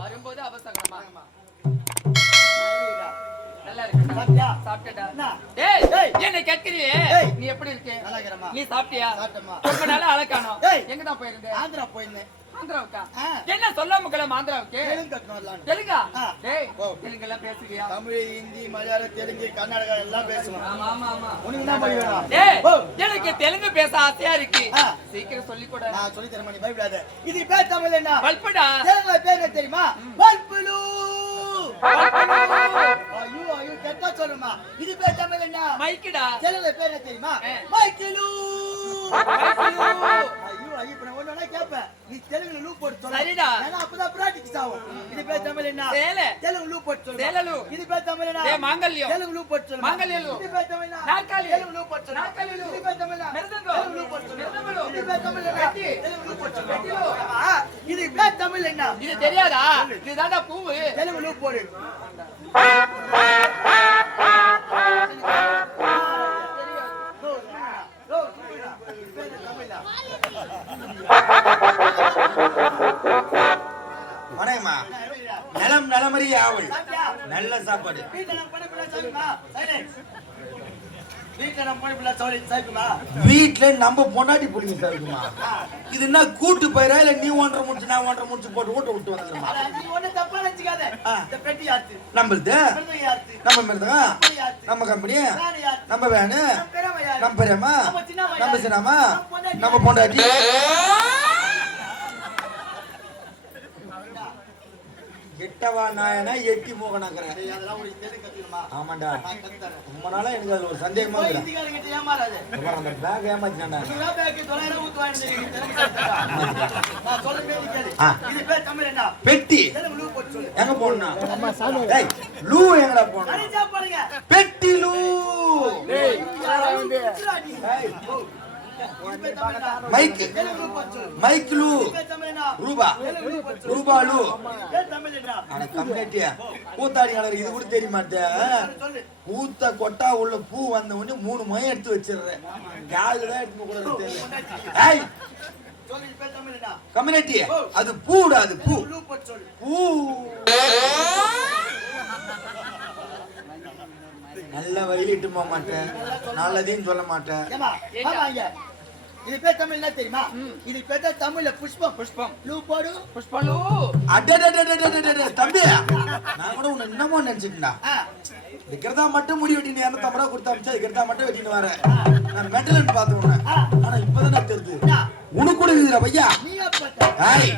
வரும்போது அவசரமா நல்லா இருக்கு. சாப்பிட்டியா? சாப்பிட்டடா. டேய் என்ன கேட்கறியே? நீ எப்படி இருக்க? நல்லா இருக்கறமா. நீ சாப்பிட்டியா? சாப்பிட்டமா. ரொம்ப நாளா அழகானோ. எங்க தான் போயிருந்த? ஆந்திரா போயிருந்தேன். ஆந்திராவுக்கா? என்ன சொல்லாம கிளம்ப ஆந்திராவுக்கு? தெலுங்கு கத்துன வரலாம். தெலுங்கா? டேய் தெலுங்கு எல்லாம் பேசுறியா? தமிழ், ஹிந்தி, மலையாளம், தெலுங்கு, கன்னடா எல்லாம் பேசுவேன். ஆமா ஆமா ஆமா. உனக்கு என்ன புரியும்? டேய் எனக்கு தெலுங்கு பேச ஆசையா இருக்கு. சீக்கிரம் சொல்லி கொடு. நான் சொல்லி தரேன், நீ பயப்படாத. இது பேர் தமிழ் என்ன? பல்படா. தெலுங்குல பேர் என்ன தெரியுமா? பல்புலு. ஐயோ ஐயோ கேட்டா சொல்லுமா. இது பேர் தமிழ் என்ன? மைக்குடா. தெலுங்குல பேர் என்ன தெரியுமா? மைக்கிலு. ஐயோ ஐயோ நான் ஒண்ணே கேப்பேன். நீ தெலுங்குல லூப் போட்டு சொல்லு. சரிடா. நான் அப்பதான் பிராக்டிஸ் ஆகும். இது பேர் தமிழ் என்ன? சேல. தெலுங்கு லூப் போட்டு சொல்லு. சேலலு. இது பேர் தமிழ் என்ன? ஏ மாங்கல்யம். தெலுங்கு லூப் போட்டு சொல்லு. மாங்கல்யலு. இது பேர் தமிழ் என்ன? நாற்காலி. தெலுங்கு லூப் போட்டு சொல்லு. நாற்காலிலு. இது பேர் தமிழ் என்ன? மிருதங்கம். தெலுங்கு லூப் போட்டு சொல்லு. மிருதங்கலு. இது பேர் தமிழ் என்ன? வெட்டி. தெலுங்கு லூப் போட்டு சொல்லு. வெட்டிலு. இது பேர் தமிழ் என்ன? இது தெரியாதா? இதுதான்டா பூவு. தெலுங்கு லூப் போடு. வணக்கம்மா. நலம் நலமறிய ஆவல். நல்ல சாப்பாடு. வீட்டுல நம்ம பொண்டாட்டி புள்ளிங்க சாப்பிடுமா? இது என்ன கூட்டு பயிரா இல்ல நீ 1.5 முடிச்சு நான் 1.5 முடிச்சு போட்டு ஊட்ட விட்டு வந்துருமா? நம்மளுது நம்ம மிருதங்க நம்ம கம்பெனி நம்ம வேனு நம்ம பெரியம்மா நம்ம சின்னம்மா நம்ம பொண்டாட்டி. எட்டவா நாயனா எட்டி மோகனாக்குறேன். ஆமாண்டா ரொம்ப நாளா எனக்கு அது ஒரு சந்தேகமா இருக்கு. அந்த பேக் ஏமாத்தினா பெட்டி எங்க போடணும்? லூ எங்கடா போடணும்? பெட்டி லூ. மைக் மைக்லு ரூபா ரூபாலு. ஆனா கம்ப்ளீட்டியா பூத்தாடி கலர் இது கூட தெரிய மாட்டேன். பூத்த கொட்டா உள்ள பூ வந்த உடனே 3 மயம் எடுத்து வச்சிடுறேன். யாருக்குதான் எடுத்து கூட தெரியல. கம்யூனிட்டி அது பூடா. அது பூ பூ நல்ல வயலிட்டு போக மாட்டேன். நல்லதையும் சொல்ல மாட்டேன். இது பேர் தமிழ் என்ன தெரியுமா? இது பேர் தமிழ்ல புஷ்பம். புஷ்பம் லூ போடு. புஷ்பம் லூ. அடடடடடடடட தம்பி நான் கூட உன்னை என்னமோ நினைச்சிட்டேன்டா. இருக்கிறதா மட்டும் முடி வெட்டினு 250 ரூபா கொடுத்து அமிச்சா இருக்கிறதா மட்டும் வெட்டினு வரேன். நான் மெட்டலன்னு பார்த்து உன்னை. ஆனா இப்பதான் நான் தெரியுது உனக்கு கூட இருக்குதுடா பையா. ஹாய்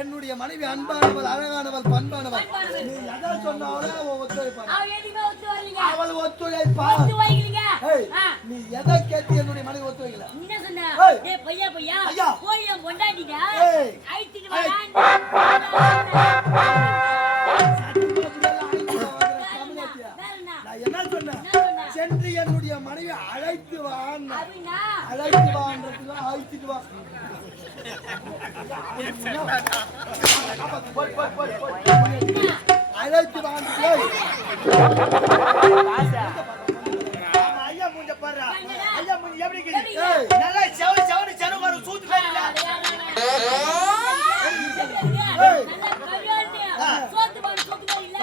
என்னுடைய மனைவி அன்பானவள், அழகானவள், பண்பானவள். நீ எதை சொன்னாலும் அவள் ஒத்துழைப்பாள். நீ எதை கேட்டு என்னுடைய மனைவி ஒத்து வைக்கல? நான் என்ன சொன்னேன்? சென்று என்னுடைய மனைவி அழைத்து வான். அழைத்து வான்றதுல அழைத்துட்டு வா. அழைத்து வான். ஐயா மூஞ்ச பாரு. ஐயா மூஞ்சி எப்படி இருக்குது? நல்லா செவ செவனு சென வரும் சூத்து பேரில்ல. சோத்து பாரு சோத்து பாரு இல்ல.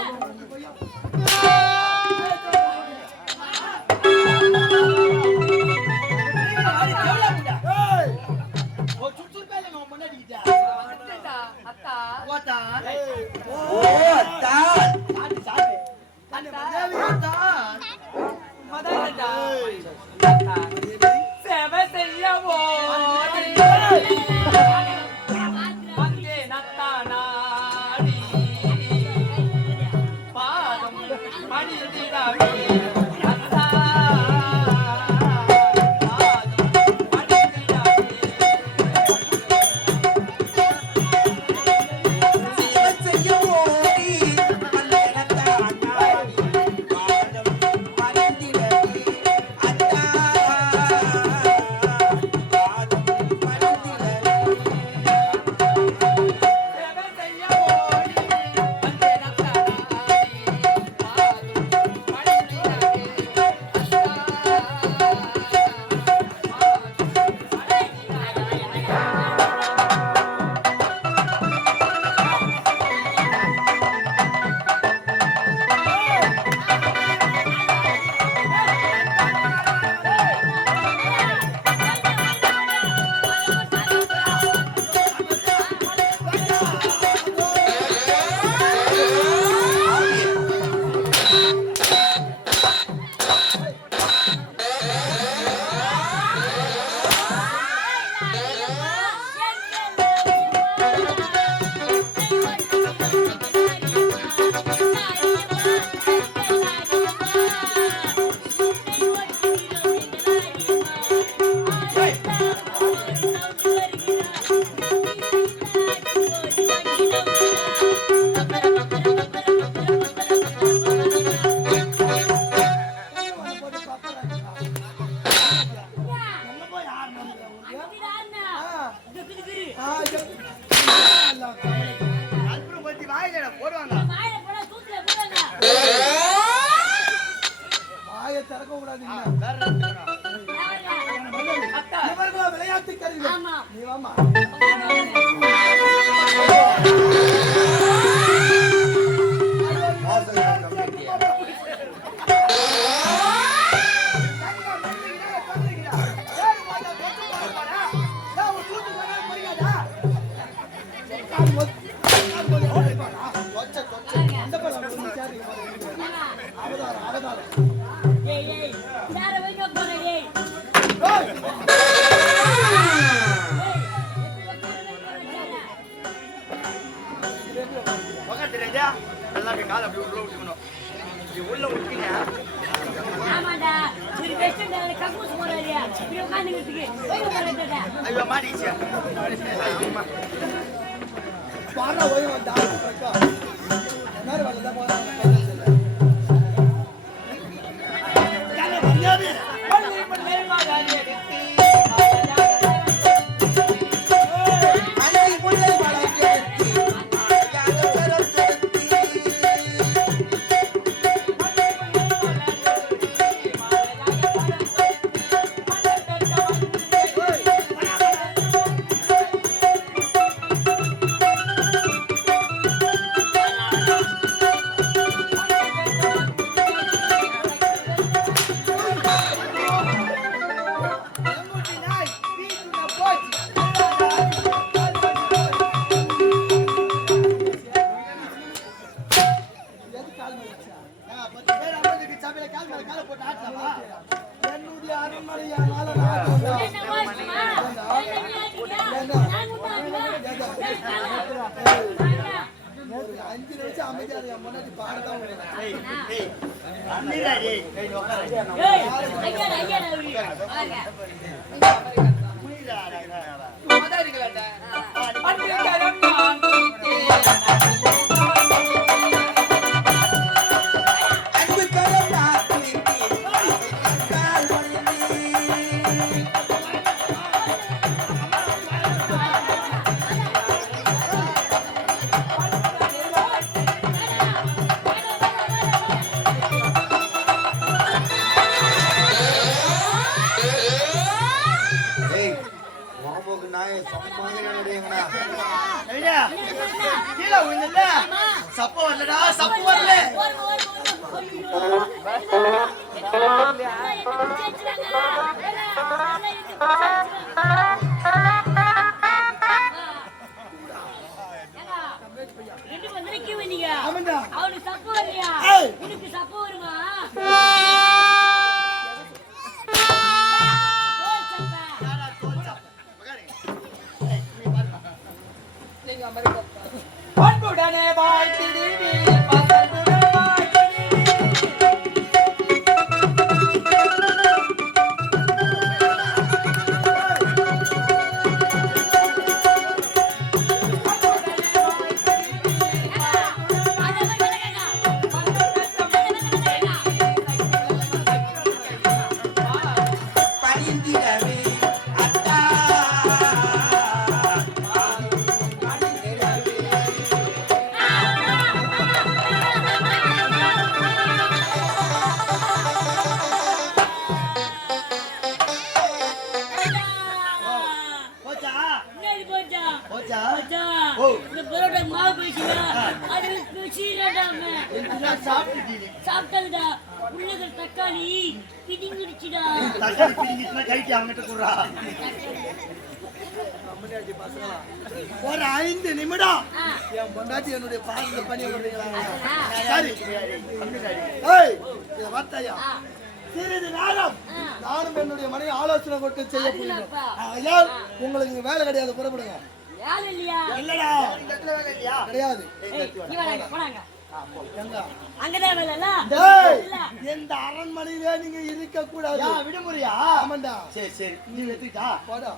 நடக்க கூடாது அத்தா இவர்களா விளையாட்டு கருவி நீ வாமா உள்ள விட்டீங்க ஆமாடா ஒரு வெஸ்ட் கக்கூஸ் போறாரியா இப்படி உட்கார்ந்துக்கிட்டு ஐயோ மாட்டிக்கிச்சு பாரா ஓய் வந்தா என்ன வரதா போறா கால மரியாதை பள்ளி பள்ளி மாதாரி எடுத்து கீழே விழுந்தல சப்பு வரலடா சப்பு வரல அவனுக்கு சப்பு வரலையா உனக்கு சப்பு வருமா பண்புடனே வாழ்த்திடுவி பசங்குடன் வாழ்த்திடுவி சாப்பிட்டதுடா உள்ளது தக்காளி பிடிங்கிடுச்சுடா தக்காளி பிடிங்கிட்டுனா கைக்கு அவங்கிட்ட குடுறா ஒரு 5 நிமிடம் என் பொண்டாட்டி என்னுடைய பாசத்தை பண்ணி விடுறீங்களா சரி ஏய் இத வார்த்தையா சிறிது நேரம் நானும் என்னுடைய மனைவி ஆலோசனை கொடுத்து செய்ய போகிறேன் ஐயால் உங்களுக்கு வேலை கிடையாது புறப்படுங்க யாரு இல்லையா இல்லடா இந்த இடத்துல வேலை இல்லையா கிடையாது நீ வராங்க போறாங்க எங்க அங்கதான் வேலைல டேய் இந்த அரண்மனையிலே நீங்க இருக்க கூடாது விடுமுறையா ஆமாண்டா சரி சரி நீ வெத்திட்டா போடா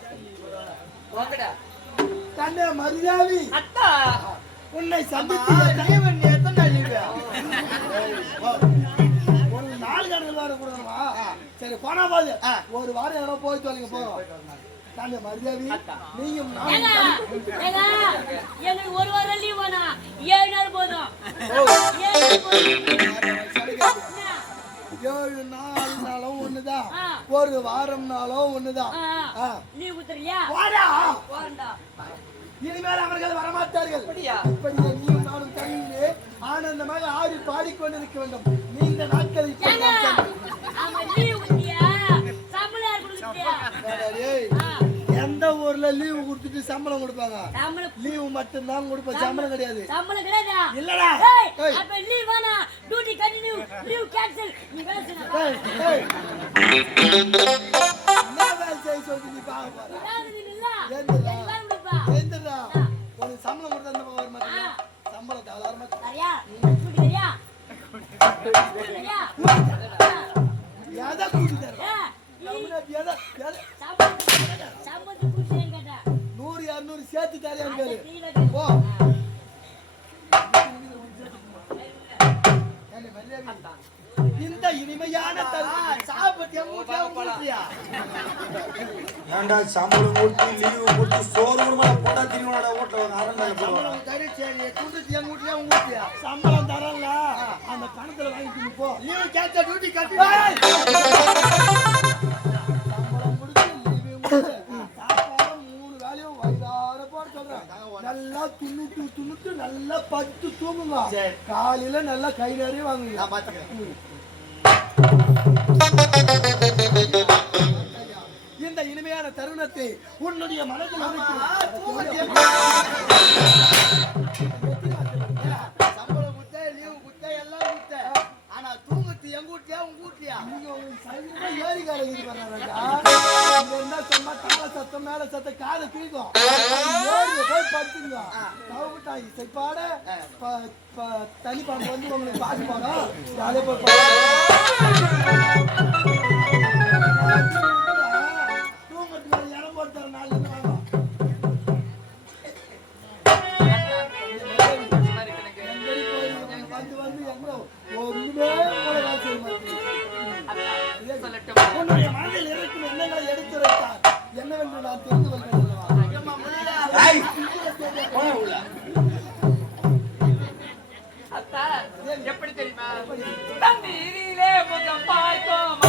வாங்கடா தன்னை மரியாதை அத்தா உன்னை சந்தித்து தலைவன் எத்தனை நாள் லீவு ஒரு 4 நாட்கள் வாரம் கொடுக்கணுமா சரி போனா போது ஒரு வாரம் எவ்வளோ போயிட்டு வரீங்க போறோம் தன்னை மரியாதை நீயும் எங்களுக்கு ஒரு வாரம் லீவ் வேணாம் 7 நாள் போதும் 7 நாள் போதும் 7 நாள்னாலும் ஒண்ணுதான், ஆ. ஒரு வாரம்னாலும் ஒண்ணுதான். ஆ. லீவ் குத்துறியா வாடா. போறா இனிமேல் அவர்கள் வரமாட்டார்கள். அப்படியா? இப்படியே நீயும் நானும் தனியிலே ஆனந்தமாக ஆடி பாடிக்கொண்டிருக்க வேண்டும். நீண்ட நாட்கள் இப்படி ஏங்க நாம் சென்று- ஆமா லீவ் குத்தியா சம்பளம் குடுத்தியா ஏய், எந்த ஊர்ல லீவு கொடுத்துட்டு சம்பளம் கொடுப்பாங்க? சம்பளம் லீவு மட்டும் தான் கொடுப்பேன், சம்பளம் கிடையாது. சம்பளம் கிடையாதா இல்லடா. ஏய் ஏய். அப்ப லீவ் வேணா டியூட்டி கண்டினியூ லீவ் கேன்சல் நீ வேலை செய்யணும் ஏய், ஏய். என்ன வேலை செய்ய சொல்லி நீ பார்க்க போற? ஏதாவது இல்ல ஏந்திரா. எனக்கு வேலை கொடுப்பா ஏந்திரா. உனக்கு சம்பளம் கொடுத்தா அந்த பக்கம் வர மாட்டேங்க. சம்பளத்தை வர மாட்டேன். சரியா டியூட்டி சரியா சரியா எதை கூட்டி தர? ஏய் சம்பளம் குடுச்சேன் கேட்டா 100 200 சேர்த்து தரையான்னு கேளு. ஓ. இந்த இனிமையான சாப்பிட்டியா மூட்டியா? ஏன்டா சம்பளம் ஊட்டி லீவு போட்டு சோறு கூட போட்டா திரும்ப ஓட்ட அரண்மனை போடுவாங்க. சம்பளம் தரல, அந்த பணத்துல வாங்கிட்டு போ. லீவ் கேட்ட டியூட்டி கட்டி சம்பளம் கொடுத்து லீவு கொடுத்து சாப்பாடு 3 வேளையும் வயிறார போட சொல்றேன். நல்லா துண்ணுட்டு நல்லா படுத்து தூங்குங்க. காலையில நல்லா கை நிறைய வாங்குங்க. நான் பாத்துக்கிறேன். இந்த இனிமையான தருணத்தை உன்னுடைய மனதில் சம்பளம் குத்த லீவு குத்த எல்லாம் குத்த ஆனா தூங்குத்து எங்க வீட்லயா உங்க வீட்லயா ஏறிக்கார என்ன சொன்னா கால சத்தம் மேல சத்தம் காதை கிழிக்கும். போய் படுத்துங்க. தவட்டாங்க இசைப்பாட தனி பாம்பு வந்து உங்களுக்கு பாட்டு பாடம் ஜாலியா போய் தூங்கத்துக்கு ஒரு இடம் போட்டு தர நாள் வாங்க. வந்து எங்க ஒண்ணுமே உங்களை வேலை செய்ய மாட்டேங்குது. சொல்லட்டுமா? உன்னுடைய மனதில் இருக்கும் எண்ணங்களை எடுத்துரைத்தார் என்னவென்று நான் தெரிந்து கொண்டேன் அல்லவா? ஏய், போடா உள்ள. அத்தா எப்படி தெரியுமா? தண்ணீரிலே முகம் பார்க்கும்